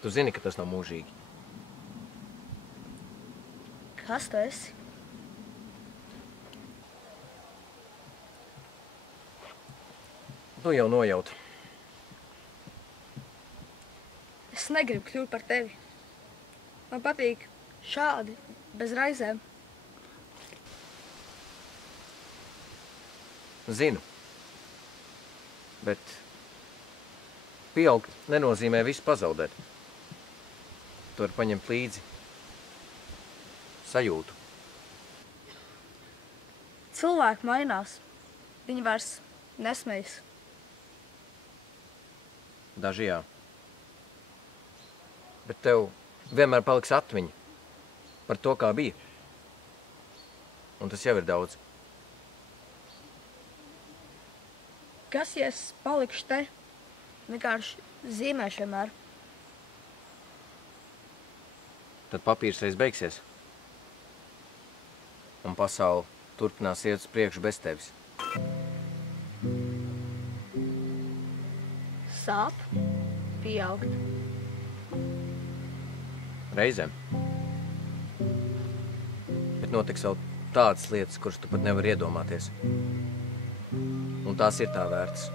Tu zini, ka tas nav mūžīgi. Kas tu esi? Tu jau nojauti. Es negribu kļūt par tevi. Man patīk šādi, bez raizēm. Zinu. Bet pieaugt nenozīmē visu pazaudēt. Tu vari paņemt līdzi sajūtu. Cilvēki mainās. Viņi vairs nesmejas. Daži jā. Bet tev vienmēr paliks atmiņa par to, kā bija. Un tas jau ir daudz. Kas, ja es palikšu te? Vienkārši zīmēšu vienmēr. Tad papīrs reiz beigsies. Un pasaule turpinās iet uz priekšu bez tevis. Sāp pieaugt. Reizēm. Bet notiks vēl tādas lietas, kuras tu pat nevari iedomāties. Un tās ir tā vērts.